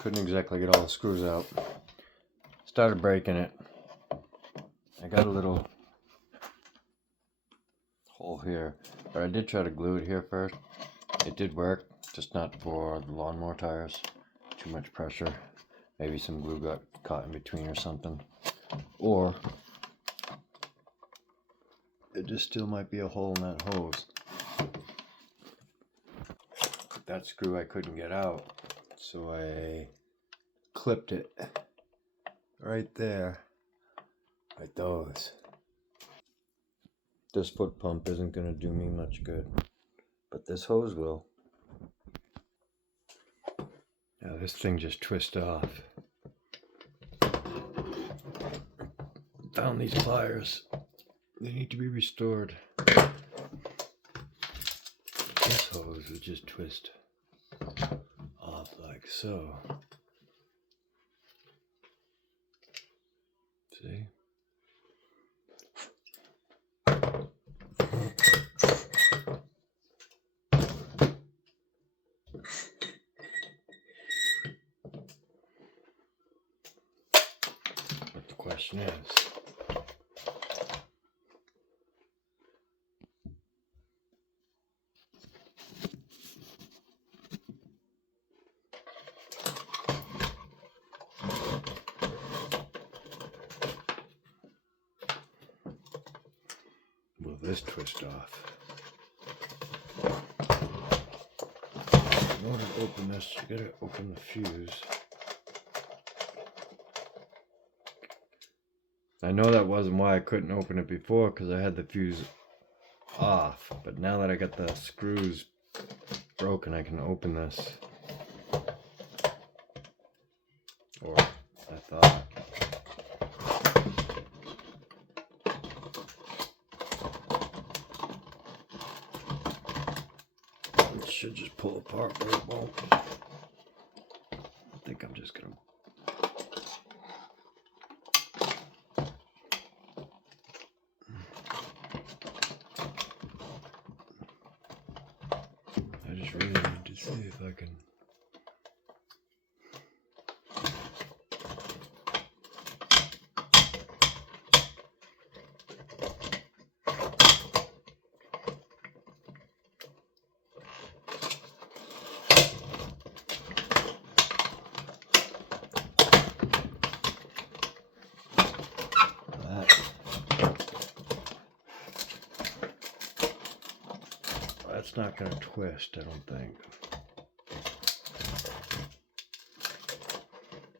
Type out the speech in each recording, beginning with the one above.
Couldn't exactly get all the screws out. Started breaking it. I got a little hole here, but I did try to glue it here first. It did work, just not for the lawnmower tires. Too much pressure. Maybe some glue got caught in between or something. Or it just still might be a hole in that hose. That screw I couldn't get out, so I clipped it right there, like those. This foot pump isn't going to do me much good, but this hose will. Now this thing just twists off. Found these pliers. They need to be restored. This hose would just twist off like so. See? But the question is, will this twist off? In order to open this, you gotta open the fuse. I know that wasn't why I couldn't open it before, because I had the fuse off, but now that I got the screws broken, I can open this. Or I thought. It should just pull apart, but it won't. I think I'm just gonna. I just really need to see if I can. That's not going to twist, I don't think.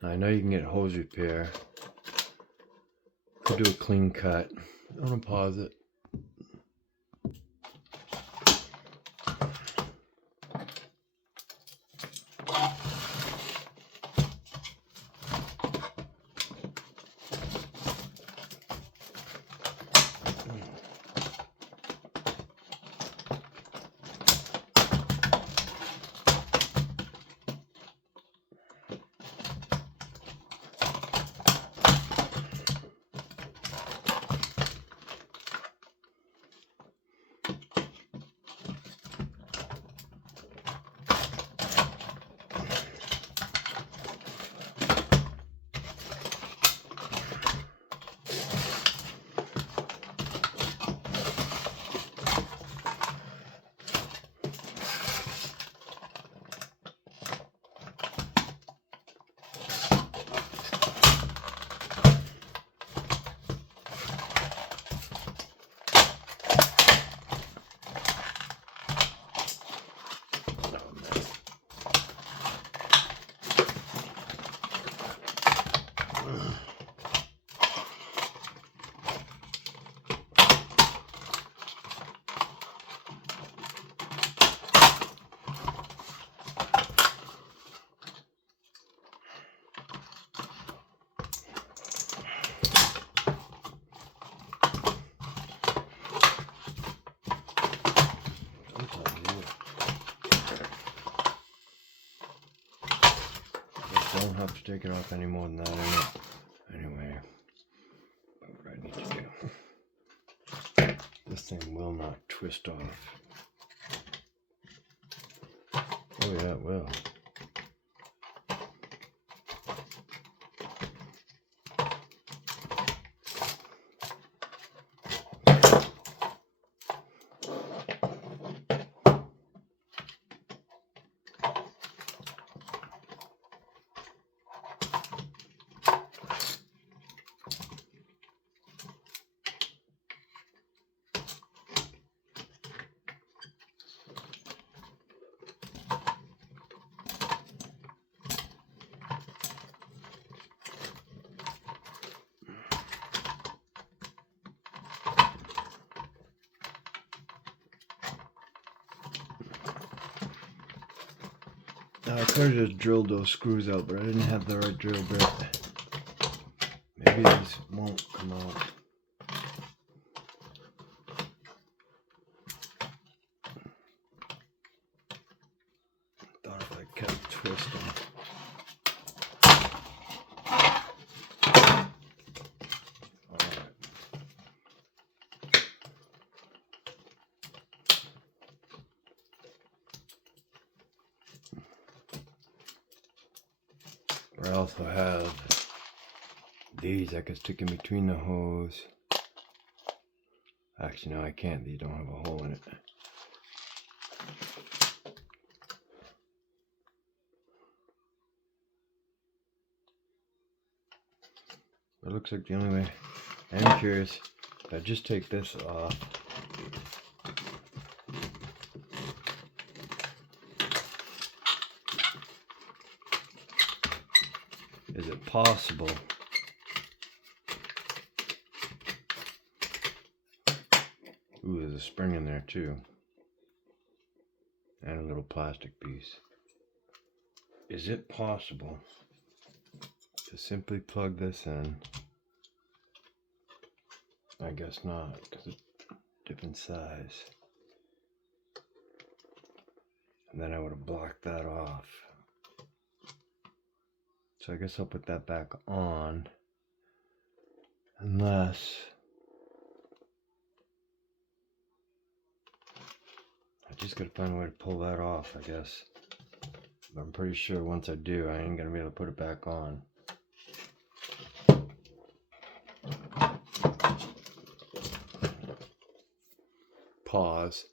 I know you can get hose repair. Could do a clean cut. I'm going to pause it. Don't have to take it off any more than that anyway. But what I need to do, this thing will not twist off. Oh yeah, it will. I could have just drilled those screws out, but I didn't have the right drill bit. Maybe these won't come out. Thought if I kept twisting. I also have these I can stick in between the hose. Actually, no, I can't. These don't have a hole in it. It looks like the only way. I'm curious if I just take this off. Is it possible? Ooh, there's a spring in there too. And a little plastic piece. Is it possible to simply plug this in? I guess not, because it's different size. And then I would have blocked that off. So I guess I'll put that back on. Unless I just gotta find a way to pull that off, I guess. But I'm pretty sure once I do, I ain't gonna be able to put it back on. Pause.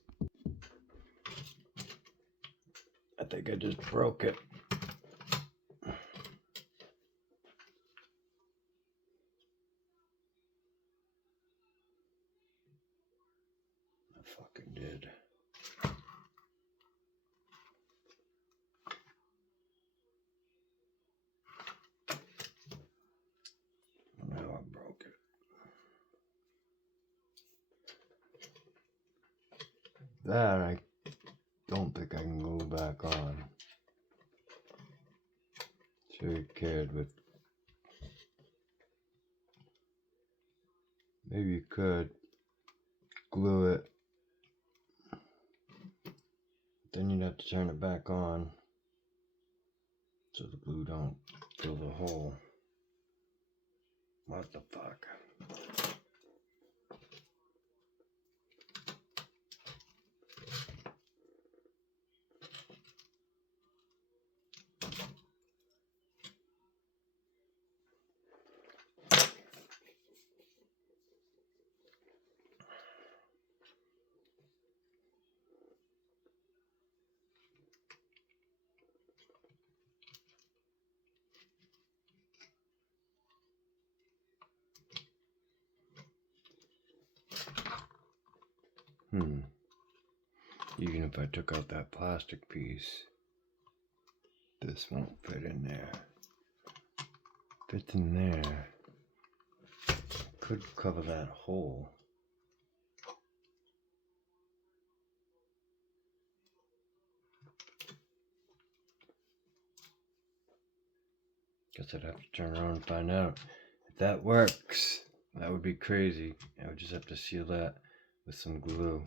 I think I just broke it. I fucking did. Now I broke it. That I don't think I can glue back on. Sure you cared with. Maybe you could glue it. Then you'd have to turn it back on so the glue don't fill the hole. What the fuck? Even if I took out that plastic piece, this won't fit in there. Fits in there. Could cover that hole. Guess I'd have to turn around and find out if that works. That would be crazy. I would just have to seal that with some glue.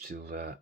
Seal that.